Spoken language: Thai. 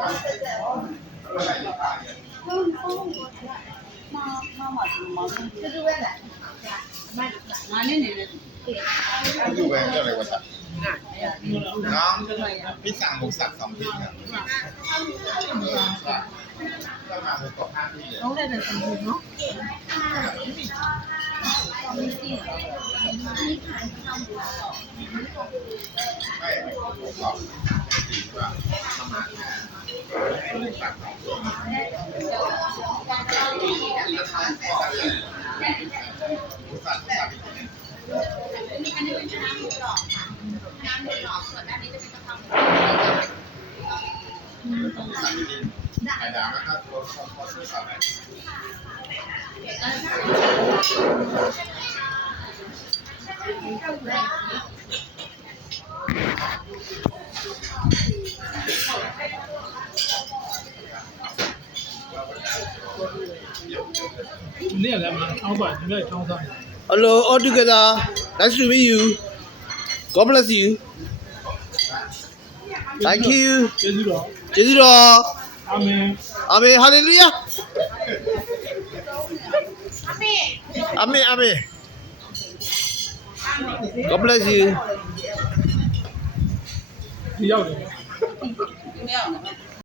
ดูแหวนก็เลยว่าสัตว์น้องพี่สั่งหมูสับ2 ที่ครับก็มาหมูกรอบ5 ที่เลยน้องได้เป็นคนเนาะไม่หมูกรอบดีกว่าประมาณหมูสับอันนี้เป็นคณะหมูกรอบค่ะคณะหมูกรอบส่วนด้านนี้จะเป็นกะเพราหมูสั่งดีๆไข่ดาวแล้วก็ตัวคอซื้อสับนี่อะไรมาเอาไปนี่ช่องซ้าย Hello, all together. Nice to meet you. God bless you. Thank you. ကျေးဇူးတော် ကျေးဇူးတော် အာမင် အာမင်ဟာလေလုယာအာမင်အာမင် God bless you. ဒီရောက်တယ် 没有。